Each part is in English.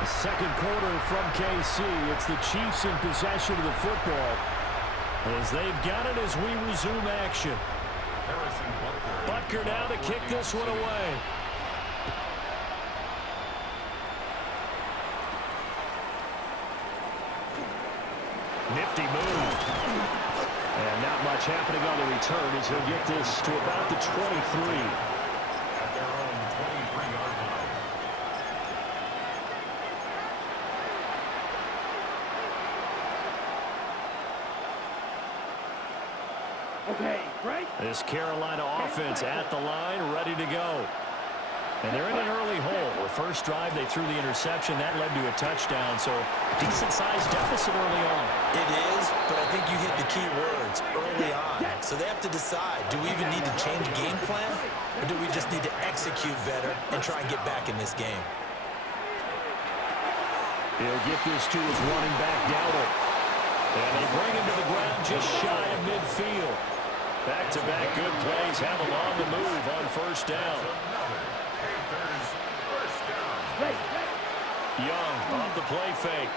The second quarter from KC. It's the Chiefs in possession of the football as they've got it as we resume action. Butker now to kick this one away. Nifty move. And not much happening on the return as he'll get this to about the 23. At their own 23-yard line. Okay, right. This Carolina offense at the line, ready to go. And they're in an early hole. The first drive, they threw the interception. That led to a touchdown, so decent-sized deficit early on. It is, but I think you hit the key words, early on. So they have to decide, do we even need to change game plan, or do we just need to execute better and try and get back in this game? He'll get this to his running back, Dowdle. And they bring him to the ground just shy of midfield. Back-to-back good plays have him on the move on first down. Young off the play fake.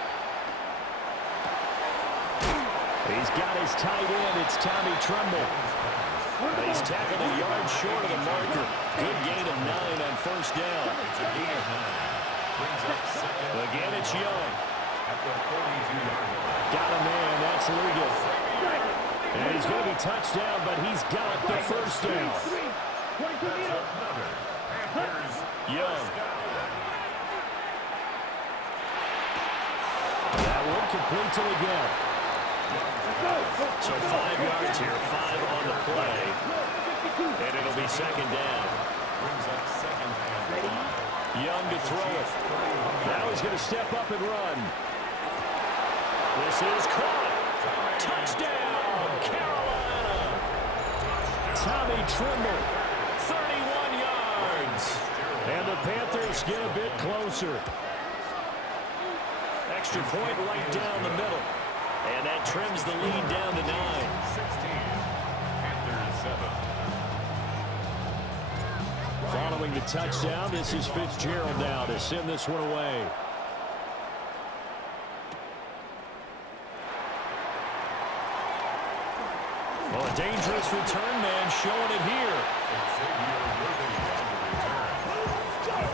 He's got his tight end. It's Tommy Tremble. He's tackled a yard short of the marker. Good gain of 9 on first down. Again, it's Young. Got a man. That's legal. And he's going to be touched down, but he's got the first down. Young. That one complete to the gap. So 5 yards here, 5 on the play. And it'll be second down. Young to throw it. Now he's going to step up and run. This is caught. Touchdown, Carolina. Tommy Tremble, 31 yards. And the Panthers get a bit closer. Extra point right down the middle. And that trims the lead down to 9. 16. Panthers 7. Following the touchdown, this is Fitzgerald now to send this one away. Well, a dangerous return man showing it here.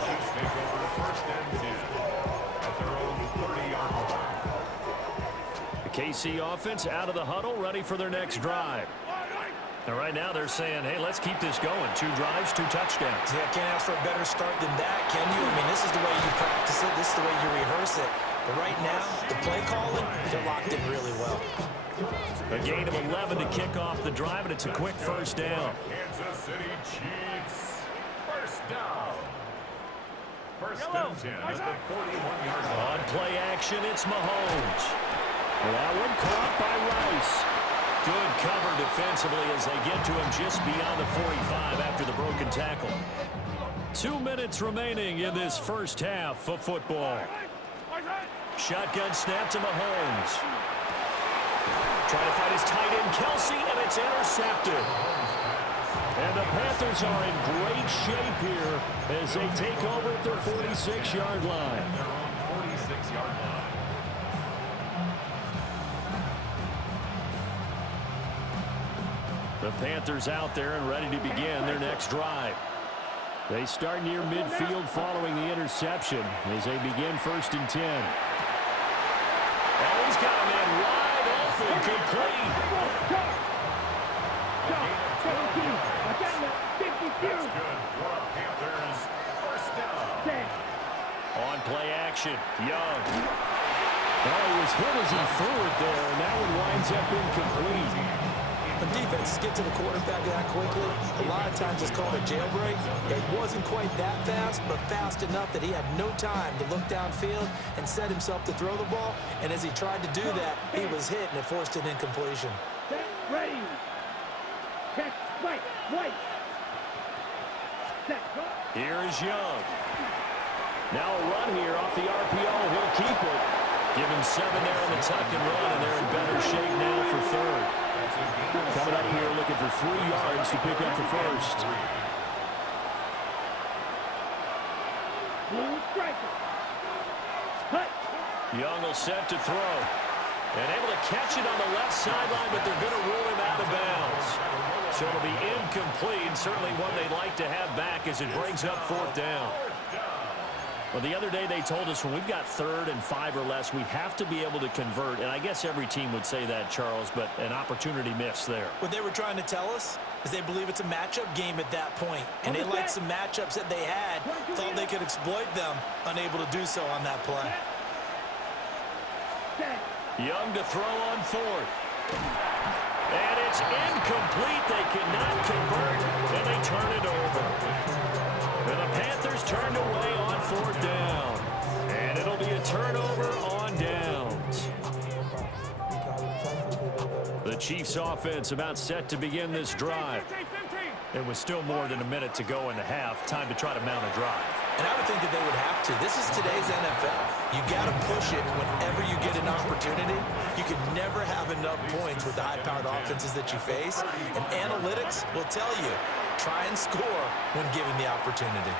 Chiefs take over first and 10 at their own 30-yard line. The KC offense out of the huddle, ready for their next drive. And right now they're saying, hey, let's keep this going. 2 drives, 2 touchdowns. Yeah, can't ask for a better start than that, can you? I mean, this is the way you practice it. This is the way you rehearse it. But right now, the play calling, they're locked in really well. A gain of 11 to kick off the drive, and it's a quick first down. Kansas City Chiefs. First down. First and 10 at the 41-yard line. On play action, it's Mahomes. That one caught by Rice. Good cover defensively as they get to him just beyond the 45 after the broken tackle. 2 minutes remaining in this first half of football. Shotgun snap to Mahomes. Trying to find his tight end, Kelsey, and it's intercepted. And the Panthers are in great shape here as they take over at their 46-yard line. Their own 46-yard line. The Panthers out there and ready to begin their next drive. They start near midfield following the interception as they begin first and 10. And he's got a man wide open, complete. That's good for the Panthers. First down. On play action, Young. Oh, he was hit as he threw it there, and that one winds up incomplete. When defenses get to the quarterback that quickly, a lot of times it's called a jailbreak. It wasn't quite that fast, but fast enough that he had no time to look downfield and set himself to throw the ball. And as he tried to do that, he was hit, and it forced an incompletion. Ready. Check. Right. Here is Young. Now a run here off the RPO. He'll keep it. Give him 7 there on the tuck and run, and they're in better shape now for third. Coming up here looking for 3 yards to pick up the first. Young will set to throw. And able to catch it on the left sideline, but they're going to rule him out of bounds. So it'll be incomplete, certainly one they'd like to have back as it brings up 4th down. Well, the other day they told us when we've got 3rd and 5 or less, we have to be able to convert. And I guess every team would say that, Charles, but an opportunity missed there. What they were trying to tell us is they believe it's a matchup game at that point. And they liked some matchups that they had, thought they could exploit them, unable to do so on that play. Young to throw on 4th. And it's incomplete. They cannot convert, and they turn it over. And the Panthers turned away on 4th down. And it'll be a turnover on downs. The Chiefs offense about set to begin this drive. It was still more than a minute to go in the half. Time to try to mount a drive. And I would think that they would have to. This is today's NFL. You got to push it whenever you get an opportunity. You can never have enough points with the high-powered offenses that you face. And analytics will tell you, try and score when given the opportunity.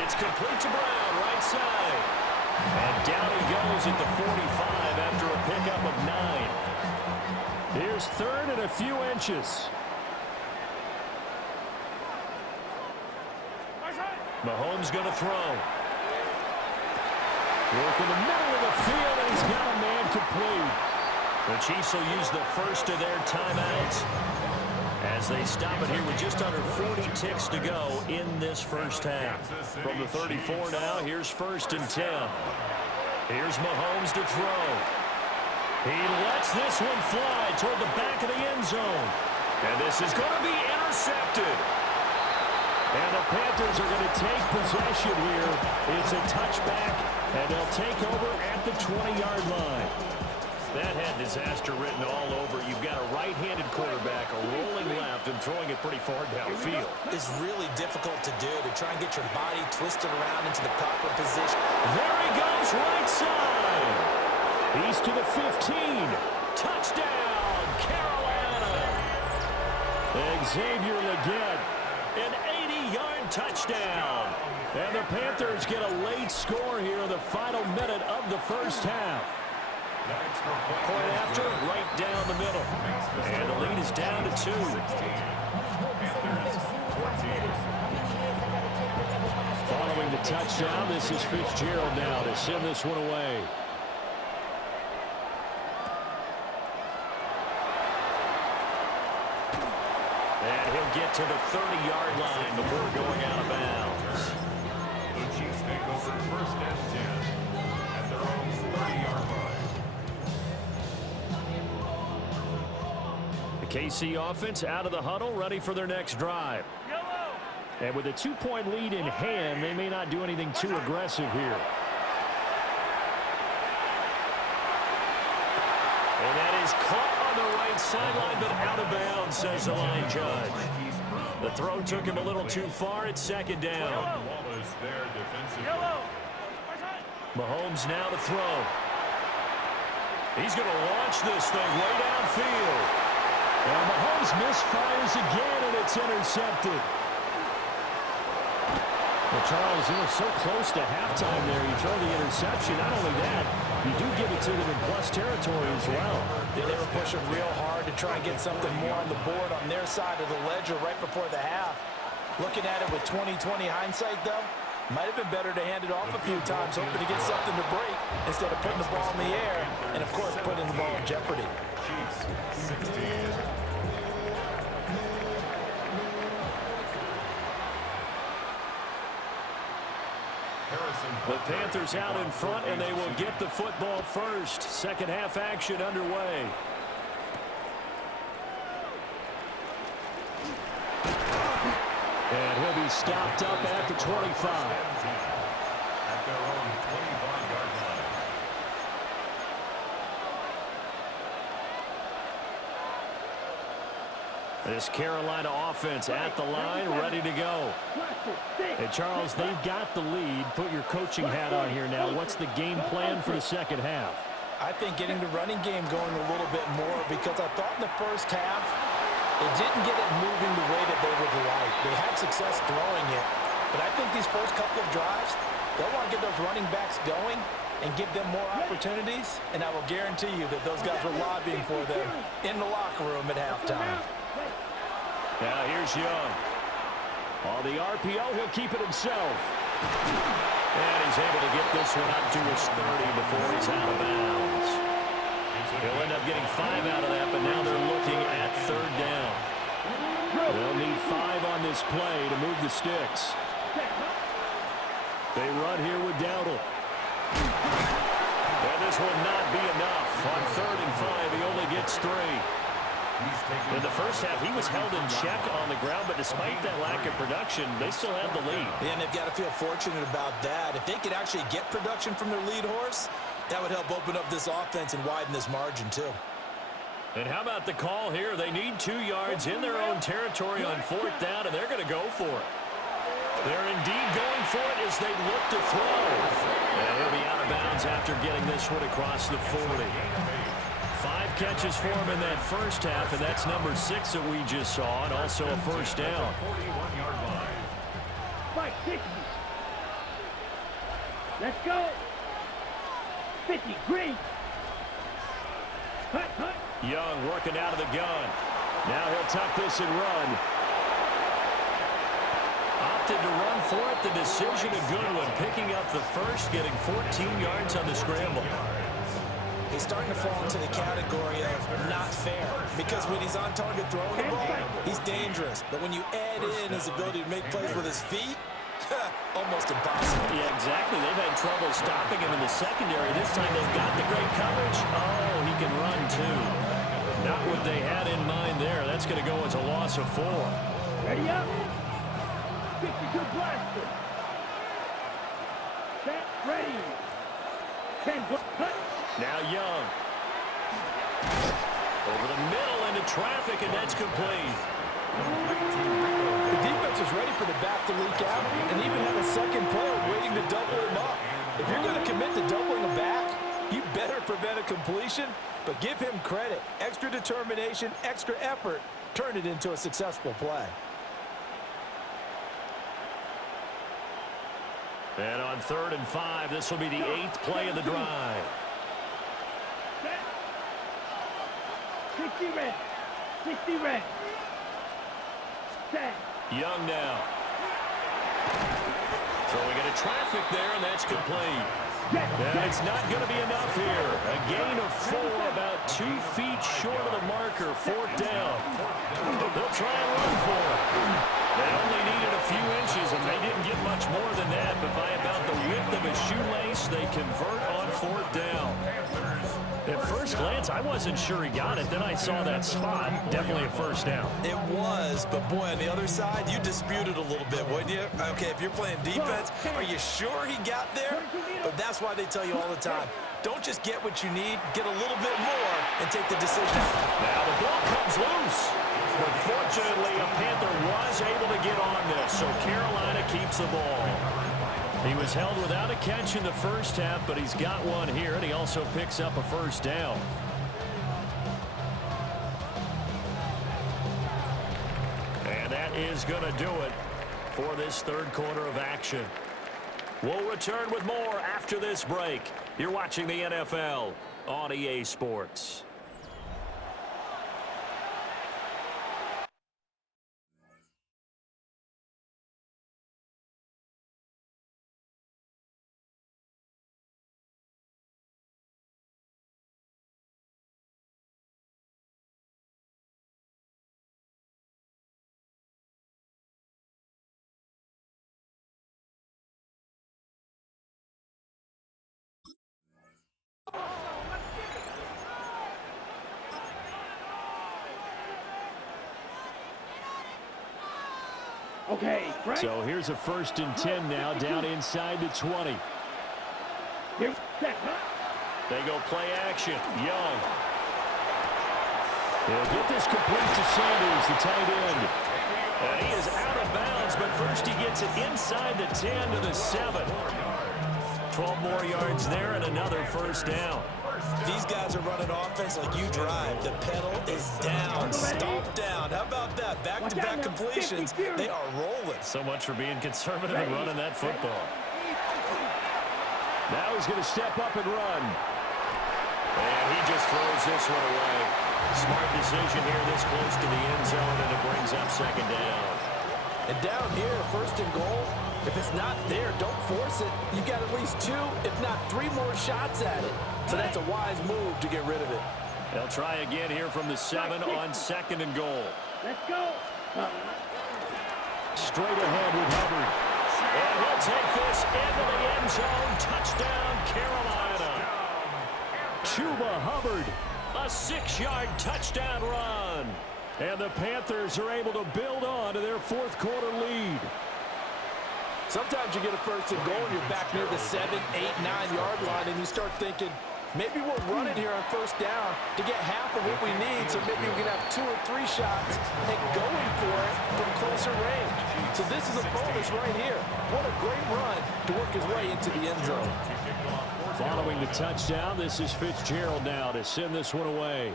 It's complete to Brown, right side. And down he goes at the 45 after a pickup of 9. Here's 3rd and a few inches. Mahomes going to throw. Work in the middle of the field, and he's got a man complete. The Chiefs will use the first of their timeouts as they stop it here with just under 40 ticks to go in this first half. From the 34 now, here's 1st and 10. Here's Mahomes to throw. He lets this one fly toward the back of the end zone. And this is going to be intercepted. And the Panthers are going to take possession here. It's a touchback, and they'll take over at the 20-yard line. That had disaster written all over. You've got a right-handed quarterback, a rolling left, and throwing it pretty far downfield. It's really difficult to do, to try and get your body twisted around into the proper position. There he goes, right side. He's to the 15. Touchdown, Carolina. Xavier Legette, an 80-yard touchdown. And the Panthers get a late score here in the final minute of the first half. Point after, right down the middle. And the lead is down to 2. Following the touchdown, this is Fitzgerald now to send this one away. And he'll get to the 30-yard line before going out of bounds. The Chiefs take over 1st and 10 at their own 30-yard line. KC offense out of the huddle, ready for their next drive. And with a 2-point lead in hand, they may not do anything too aggressive here. And that is caught on the right sideline, but out of bounds, says the line judge. The throw took him a little too far. It's 2nd down. Mahomes now to throw. He's going to launch this thing way downfield. And Mahomes misfires again, and it's intercepted. Well, Charles, you were so close to halftime there. You throw the interception. Not only that, you do give it to them in plus territory as well. They were pushing real hard to try and get something more on the board on their side of the ledger right before the half. Looking at it with 20/20 hindsight, though, might have been better to hand it off a few times, hoping to get something to break instead of putting the ball in the air and, of course, putting the ball in jeopardy. Chiefs 16. The Panthers out in front, and they will get the football first. Second half action underway. And he'll be stopped up at the 25. At their own 25-yard line. This Carolina offense at the line, ready to go. And Charles, they've got the lead. Put your coaching hat on here now. What's the game plan for the second half? I think getting the running game going a little bit more, because I thought in the first half it didn't get it moving the way that they would like. They had success throwing it, but I think these first couple of drives, They'll want to get those running backs going and give them more opportunities, and I will guarantee you that those guys were lobbying for them in the locker room at halftime. Now here's Young. On the RPO, he'll keep it himself. And he's able to get this one up to his 30 before he's out of bounds. He'll end up getting 5 out of that, but now they're looking at 3rd down. They'll need 5 on this play to move the sticks. They run here with Dowdle. And this will not be enough. On 3rd and 5, he only gets 3. In the first half, he was held in check on the ground, but despite that lack of production, they still have the lead. Yeah, and they've got to feel fortunate about that. If they could actually get production from their lead horse, that would help open up this offense and widen this margin, too. And how about the call here? They need 2 yards in their own territory on 4th down, and they're going to go for it. They're indeed going for it as they look to throw. And he'll be out of bounds after getting this one across the 40. 5 catches for him in that first half, and that's number 6 that we just saw, and also a first down. 41-yard line. 560. Let's go. 50, green. Cut, cut. Young working out of the gun. Now he'll tuck this and run. Opted to run for it. The decision a good one. Picking up the first, getting 14 yards on the scramble. He's starting to fall into the category of not fair, because when he's on target throwing the ball, he's dangerous. But when you add in his ability to make plays with his feet, almost impossible. Yeah, exactly. They've had trouble stopping him in the secondary. This time they've got the great coverage. Oh, he can run too. Not what they had in mind there. That's going to go as a loss of 4. Ready up. 52 blaster. Set, ready. 10, cut. Now Young. Over the middle into traffic, and that's complete. The defense was ready for the back to leak out and even had a second player waiting to double him up. If you're going to commit to doubling him back, you better prevent a completion, but give him credit. Extra determination, extra effort, turned it into a successful play. And on 3rd and 5, this will be the 8th play of the drive. 60 red. 60 red. Set. Young now. Throwing into traffic there, and that's complete. And it's not going to be enough here. A gain of 4, about 2 feet short of the marker. 4th down. They'll try and run for it. They only needed a few inches, and they didn't get much more than that. But by about the width of a shoelace, they convert on 4th down. At first glance, I wasn't sure he got it. Then I saw that spot. Definitely a first down. It was, but boy, on the other side, you disputed a little bit, wouldn't you? Okay, if you're playing defense, are you sure he got there? But that's why they tell you all the time, don't just get what you need, get a little bit more and take the decision. Now the ball comes loose. But fortunately, a Panther was able to get on this, so Carolina keeps the ball. He was held without a catch in the first half, but he's got one here, and he also picks up a first down. And that is going to do it for this 3rd quarter of action. We'll return with more after this break. You're watching the NFL on EA Sports. Okay, Frank. So here's a 1st and 10 now, down inside the 20. Here, set, They go play action. Young. He'll get this complete to Sanders, the tight end. And he is out of bounds, but first he gets it inside the 10 to the 7. 12 more yards there and another first down. These guys are running offense like you drive. The pedal is down, stomp down. How about that? Back-to-back completions. They are rolling. So much for being conservative and running that football. Now he's going to step up and run. And he just throws this one away. Smart decision here this close to the end zone, and it brings up second down. And down here, first and goal, if it's not there, don't force it. You've got at least 2, if not 3 more shots at it. So that's a wise move to get rid of it. They'll try again here from the 7 on second and goal. Let's go. Straight ahead with Hubbard. And he'll take this into the end zone. Touchdown, Carolina. Chuba Hubbard, a 6-yard touchdown run. And the Panthers are able to build on to their fourth quarter lead. Sometimes you get a first and goal and you're back near the 7, 8, 9-yard line, and you start thinking, maybe we'll run it here on first down to get half of what we need, so maybe we can have 2 or 3 shots and going for it from closer range. So this is a bonus right here. What a great run to work his way into the end zone. Following the touchdown, this is Fitzgerald now to send this one away.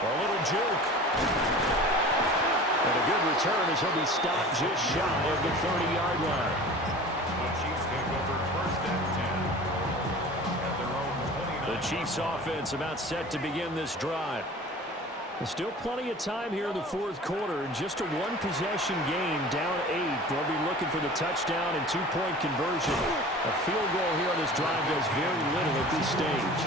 A little juke. And a good return as he'll be stopped just shy of the 30-yard line. The Chiefs take over first and 10 at their own 29. The Chiefs offense about set to begin this drive. There's still plenty of time here in the fourth quarter. Just a one-possession game, down 8. They'll be looking for the touchdown and 2-point conversion. A field goal here on this drive does very little at this stage.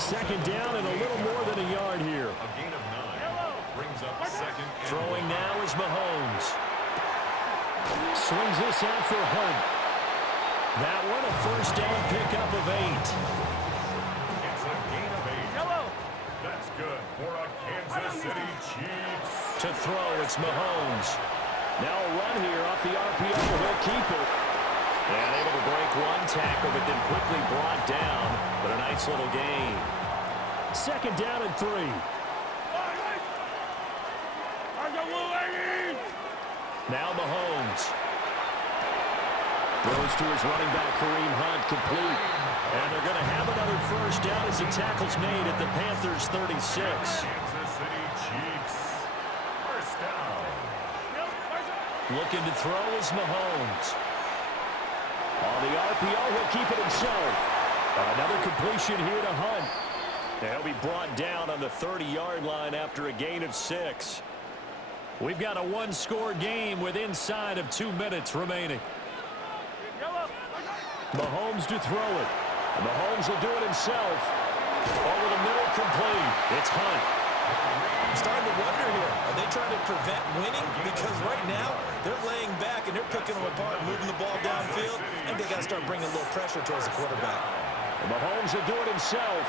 Second down and a little more than a yard here. A gain of 9 brings up second. Throwing now is Mahomes. Swings this out for Hunt. That one a first down pickup of 8. It's a gain of 8. That's good for a Kansas City Chiefs. To throw, it's Mahomes. Now a run here off the RPO. He'll keep it. And able to break one tackle, but then quickly brought down. But a nice little gain. Second down and 3. Now Mahomes. Throws to his running back, Kareem Hunt, complete. And they're going to have another first down as the tackle's made at the Panthers' 36. Kansas City Chiefs. First down. Looking to throw is Mahomes. On the RPO, he'll keep it himself. Another completion here to Hunt. And he'll be brought down on the 30-yard line after a gain of 6. We've got a one-score game with inside of 2 minutes remaining. Mahomes to throw it. And Mahomes will do it himself. Over the middle, complete. It's Hunt. I'm starting to wonder here, are they trying to prevent winning? Because right now, they're laying back and they're picking them apart, moving the ball downfield, and they got to start bringing a little pressure towards the quarterback. And Mahomes will do it himself.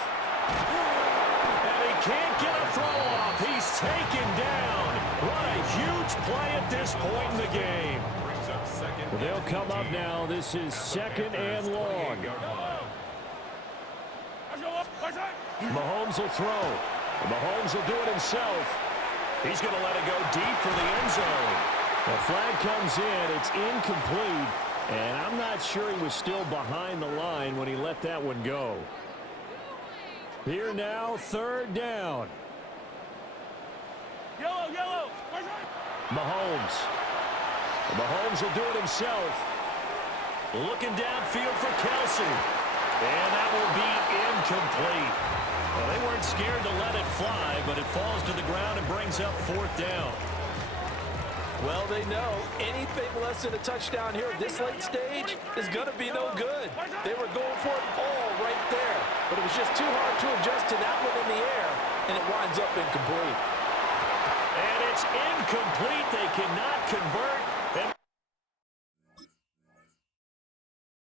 And he can't get a throw off. He's taken down. What a huge play at this point in the game. Brings up second. They'll come up now. This is second and long. Mahomes will throw. Mahomes will do it himself. He's going to let it go deep for the end zone. The flag comes in. It's incomplete. And I'm not sure he was still behind the line when he let that one go. Here now, third down. Mahomes. Mahomes will do it himself. Looking downfield for Kelsey. And that will be incomplete. Well, they weren't scared to let it fly, but it falls to the ground and brings up fourth down. Well, they know anything less than a touchdown here at this late stage is going to be no good. They were going for it all right there, but it was just too hard to adjust to that one in the air, and it winds up incomplete. And it's incomplete. They cannot convert.